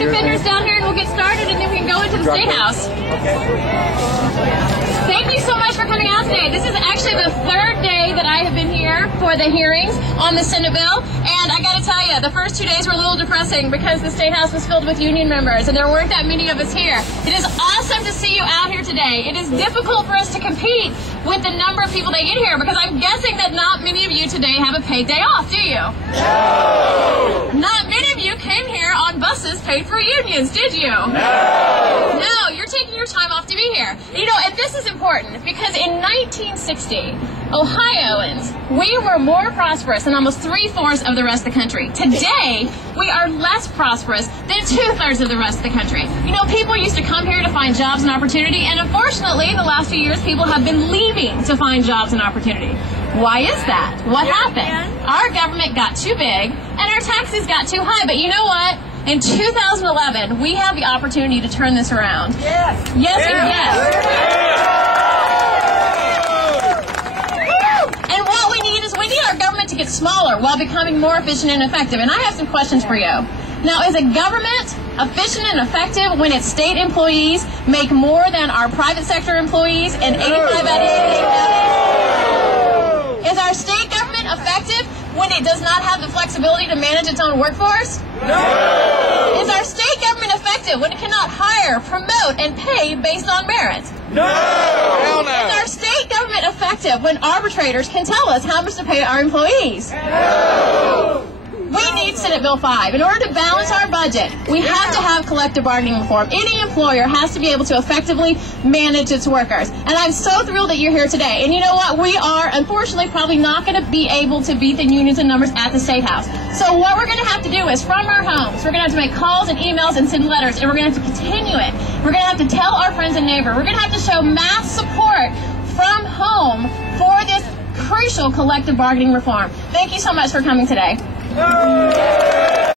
defenders down here and we'll get started and then we can go into the Statehouse. Thank you so much for coming out today. This is actually the third day that I have been here for the hearings on the Senate bill, and I got to tell you, the first 2 days were a little depressing because the Statehouse was filled with union members, and there weren't that many of us here. It is awesome to see you out here today. It is difficult for us to compete with the number of people that get here because I'm guessing that not many of you today have a paid day off, do you? No! Not many of you came here on buses paid for unions, did you? No! No, you're taking your time off to be here. You know, and this is important because in 1960, Ohioans, we were more prosperous than almost 3/4 of the rest of the country. Today, we are less prosperous than 2/3 of the rest of the country. You know, people used to come here to find jobs and opportunity, and unfortunately, the last few years, people have been leaving to find jobs and opportunity. Why is that? What happened? Our government got too big, and our taxes got too high. But you know what? In 2011, we have the opportunity to turn this around. Yes. Yes and yes. And what we need is we need our government to get smaller while becoming more efficient and effective. And I have some questions for you. Now, is a government efficient and effective when its state employees make more than our private sector employees in 85 out of 88 counties? Is our state government effective when it does not have the flexibility to manage its own workforce? No! Is our state government effective when it cannot hire, promote, and pay based on merit? No! Hell no! Is our state government effective when arbitrators can tell us how much to pay our employees? No! We need Senate Bill 5. In order to balance our budget, we have to have collective bargaining reform. Any employer has to be able to effectively manage its workers. And I'm so thrilled that you're here today. And you know what? We are, unfortunately, probably not going to be able to beat the unions in numbers at the Statehouse. So what we're going to have to do is, from our homes, we're going to have to make calls and emails and send letters, and we're going to have to continue it. We're going to have to tell our friends and neighbors. We're going to have to show mass support from home for this crucial collective bargaining reform. Thank you so much for coming today.